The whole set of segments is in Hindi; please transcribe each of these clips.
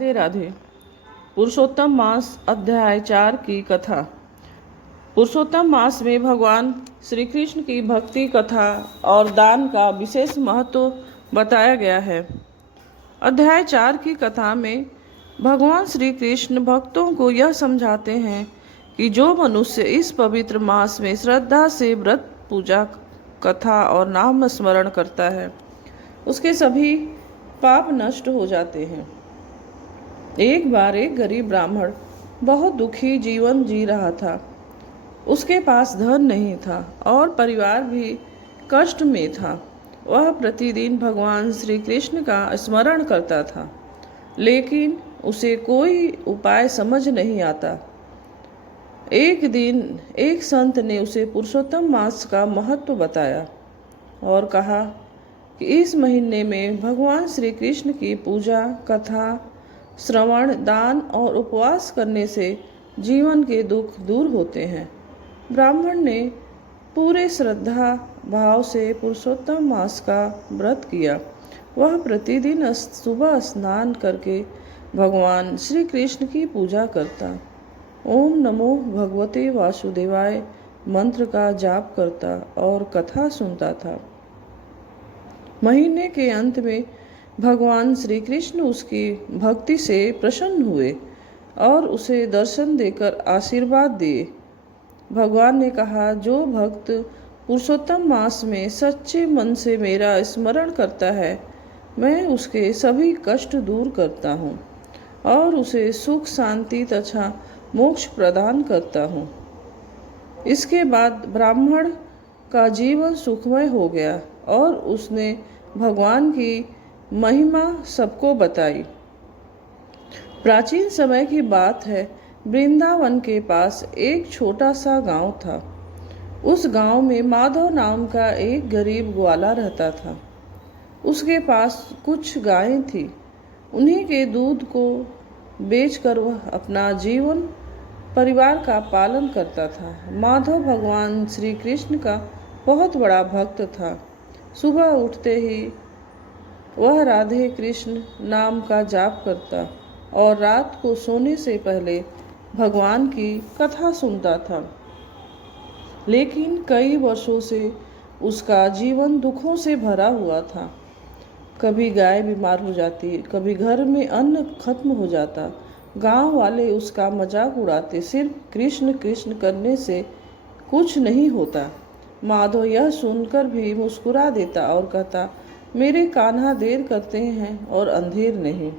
राधे राधे। पुरुषोत्तम मास अध्याय 4 की कथा। पुरुषोत्तम मास में भगवान श्री कृष्ण की भक्ति कथा और दान का विशेष महत्व बताया गया है। अध्याय 4 की कथा में भगवान श्री कृष्ण भक्तों को यह समझाते हैं कि जो मनुष्य इस पवित्र मास में श्रद्धा से व्रत, पूजा, कथा और नाम स्मरण करता है, उसके सभी पाप नष्ट हो जाते हैं। एक बार एक गरीब ब्राह्मण बहुत दुखी जीवन जी रहा था। उसके पास धन नहीं था और परिवार भी कष्ट में था। वह प्रतिदिन भगवान श्री कृष्ण का स्मरण करता था, लेकिन उसे कोई उपाय समझ नहीं आता। एक दिन एक संत ने उसे पुरुषोत्तम मास का महत्व बताया और कहा कि इस महीने में भगवान श्री कृष्ण की पूजा, कथा, श्रवण, दान और उपवास करने से जीवन के दुख दूर होते हैं। ब्राह्मण ने पूरे श्रद्धा भाव से पुरुषोत्तम मास का व्रत किया। वह प्रतिदिन सुबह स्नान करके भगवान श्री कृष्ण की पूजा करता, ओम नमो भगवते वासुदेवाय मंत्र का जाप करता और कथा सुनता था। महीने के अंत में भगवान श्री कृष्ण उसकी भक्ति से प्रसन्न हुए और उसे दर्शन देकर आशीर्वाद दिए। भगवान ने कहा, जो भक्त पुरुषोत्तम मास में सच्चे मन से मेरा स्मरण करता है, मैं उसके सभी कष्ट दूर करता हूँ और उसे सुख, शांति तथा मोक्ष प्रदान करता हूँ। इसके बाद ब्राह्मण का जीवन सुखमय हो गया और उसने भगवान की महिमा सबको बताई। प्राचीन समय की बात है। वृंदावन के पास एक छोटा सा गांव था। उस गांव में माधव नाम का एक गरीब ग्वाला रहता था। उसके पास कुछ गायें थी। उन्हीं के दूध को बेचकर वह अपना जीवन परिवार का पालन करता था। माधव भगवान श्री कृष्ण का बहुत बड़ा भक्त था। सुबह उठते ही वह राधे कृष्ण नाम का जाप करता और रात को सोने से पहले भगवान की कथा सुनता था। लेकिन कई वर्षों से उसका जीवन दुखों से भरा हुआ था। कभी गाय बीमार हो जाती, कभी घर में अन्न खत्म हो जाता। गांव वाले उसका मजाक उड़ाते, सिर्फ कृष्ण कृष्ण करने से कुछ नहीं होता। माधव यह सुनकर भी मुस्कुरा देता और कहता, मेरे कान्हा देर करते हैं और अंधेर नहीं।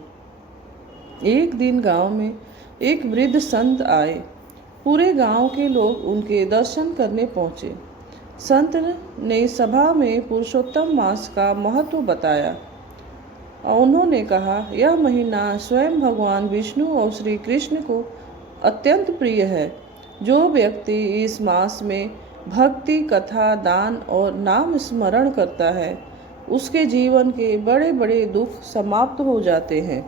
एक दिन गांव में एक वृद्ध संत आए। पूरे गांव के लोग उनके दर्शन करने पहुंचे। संत ने सभा में पुरुषोत्तम मास का महत्व बताया। उन्होंने कहा, यह महीना स्वयं भगवान विष्णु और श्री कृष्ण को अत्यंत प्रिय है। जो व्यक्ति इस मास में भक्ति, कथा, दान और नाम स्मरण करता है, उसके जीवन के बड़े बड़े दुख समाप्त हो जाते हैं।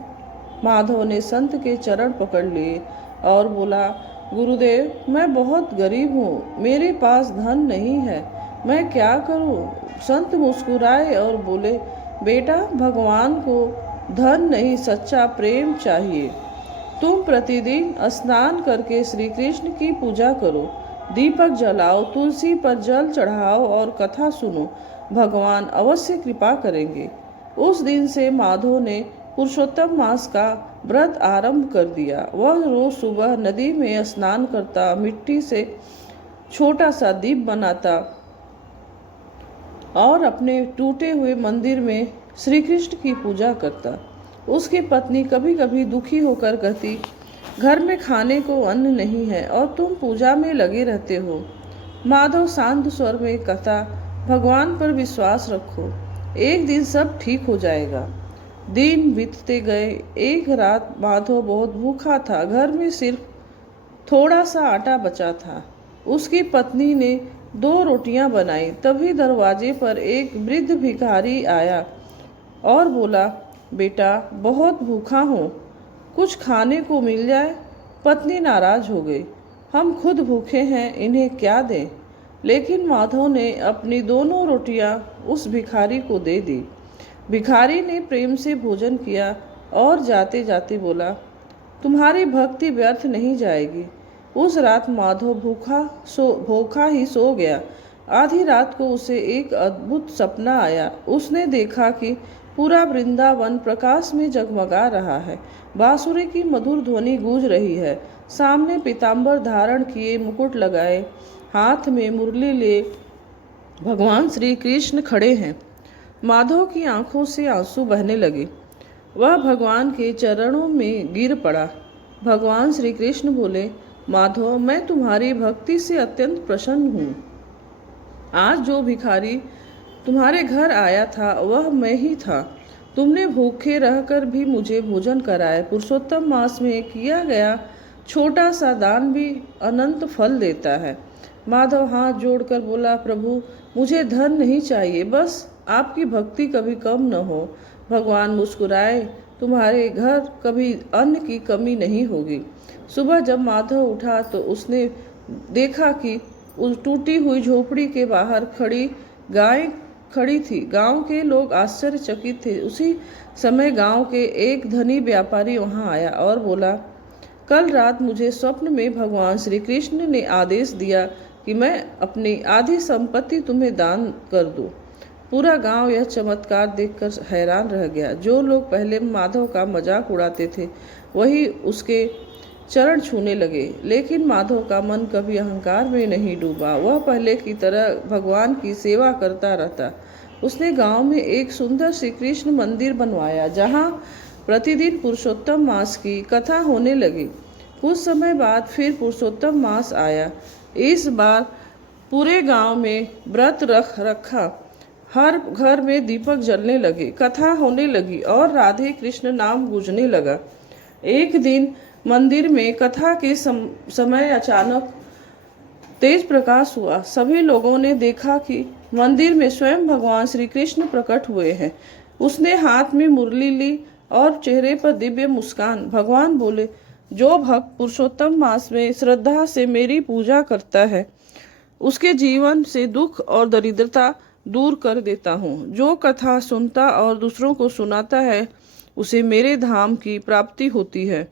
माधव ने संत के चरण पकड़ लिए और बोला, गुरुदेव, मैं बहुत गरीब हूँ, मेरे पास धन नहीं है, मैं क्या करूँ? संत मुस्कुराए और बोले, बेटा, भगवान को धन नहीं, सच्चा प्रेम चाहिए। तुम प्रतिदिन स्नान करके श्री कृष्ण की पूजा करो, दीपक जलाओ, तुलसी पर जल चढ़ाओ और कथा सुनो, भगवान अवश्य कृपा करेंगे। उस दिन से माधव ने पुरुषोत्तम मास का व्रत आरंभ कर दिया। वह रोज सुबह नदी में स्नान करता, मिट्टी से छोटा सा दीप बनाता और अपने टूटे हुए मंदिर में श्री कृष्ण की पूजा करता। उसकी पत्नी कभी कभी दुखी होकर कहती, घर में खाने को अन्न नहीं है और तुम पूजा में लगे रहते हो। माधव शांत स्वर में कहता, भगवान पर विश्वास रखो, एक दिन सब ठीक हो जाएगा। दिन बीतते गए। एक रात माधव बहुत भूखा था। घर में सिर्फ थोड़ा सा आटा बचा था। उसकी पत्नी ने 2 रोटियां बनाई। तभी दरवाजे पर एक वृद्ध भिखारी आया और बोला, बेटा, बहुत भूखा हूँ, कुछ खाने को मिल जाए। पत्नी नाराज हो गई, हम खुद भूखे हैं, इन्हें क्या दें? लेकिन माधव ने अपनी दोनों रोटियां उस भिखारी को दे दी। भिखारी ने प्रेम से भोजन किया और जाते जाते बोला, तुम्हारी भक्ति व्यर्थ नहीं जाएगी। उस रात माधव भूखा ही सो गया। आधी रात को उसे एक अद्भुत सपना आया। उसने देखा कि पूरा वृंदावन प्रकाश में जगमगा रहा है। बांसुरी की मधुर ध्वनि गूंज रही है। सामने पीताम्बर धारण किए, मुकुट लगाए, हाथ में मुरली ले भगवान श्री कृष्ण खड़े हैं। माधव की आंखों से आंसू बहने लगे। वह भगवान के चरणों में गिर पड़ा। भगवान श्री कृष्ण बोले, माधव, मैं तुम्हारी भक्ति से अत्यंत प्रसन्न हूँ। आज जो भिखारी तुम्हारे घर आया था वह मैं ही था। तुमने भूखे रहकर भी मुझे भोजन कराया। पुरुषोत्तम मास में किया गया छोटा सा दान भी अनंत फल देता है। माधव हाथ जोड़कर बोला, प्रभु, मुझे धन नहीं चाहिए, बस आपकी भक्ति कभी कम न हो। भगवान मुस्कुराए, तुम्हारे घर कभी अन्न की कमी नहीं होगी। सुबह जब माधव उठा तो उसने देखा कि उस टूटी हुई झोपड़ी के बाहर गाय खड़ी थी। गांव के लोग आश्चर्यचकित थे। उसी समय गांव के एक धनी व्यापारी वहां आया और बोला, कल रात मुझे स्वप्न में भगवान श्री कृष्ण ने आदेश दिया कि मैं अपनी आधी संपत्ति तुम्हें दान कर दूं। पूरा गांव यह चमत्कार देखकर हैरान रह गया। जो लोग पहले माधव का मजाक उड़ाते थे वही उसके चरण छूने लगे, लेकिन माधव का मन कभी अहंकार में नहीं डूबा। वह पहले की तरह भगवान की सेवा करता रहता। उसने गांव में एक सुंदर श्री कृष्ण मंदिर बनवाया, जहां प्रतिदिन पुरुषोत्तम मास की कथा होने लगी। कुछ समय बाद फिर पुरुषोत्तम मास आया। इस बार पूरे गांव में व्रत रखा। हर घर में दीपक जलने लगे, कथा होने लगी और राधे कृष्ण नाम गूंजने लगा। एक दिन मंदिर में कथा के समय अचानक तेज प्रकाश हुआ। सभी लोगों ने देखा कि मंदिर में स्वयं भगवान श्री कृष्ण प्रकट हुए हैं। उसने हाथ में मुरली ली और चेहरे पर दिव्य मुस्कान। भगवान बोले, जो भक्त पुरुषोत्तम मास में श्रद्धा से मेरी पूजा करता है उसके जीवन से दुख और दरिद्रता दूर कर देता हूँ। जो कथा सुनता और दूसरों को सुनाता है उसे मेरे धाम की प्राप्ति होती है।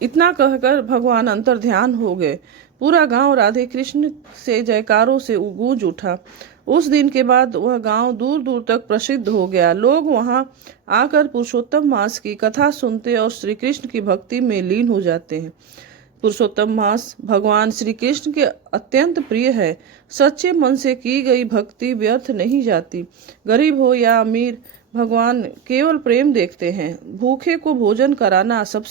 इतना कहकर भगवान अंतर्ध्यान हो गए। पूरा गांव राधे कृष्ण से जयकारों से गूंज उठा। उस दिन के बाद वह गांव दूर दूर तक प्रसिद्ध हो गया। लोग वहां आकर पुरुषोत्तम मास की कथा सुनते और श्री कृष्ण की भक्ति में लीन हो जाते हैं। पुरुषोत्तम मास भगवान श्री कृष्ण के अत्यंत प्रिय है। सच्चे मन से की गई भक्ति व्यर्थ नहीं जाती। गरीब हो या अमीर, भगवान केवल प्रेम देखते हैं। भूखे को भोजन कराना सबसे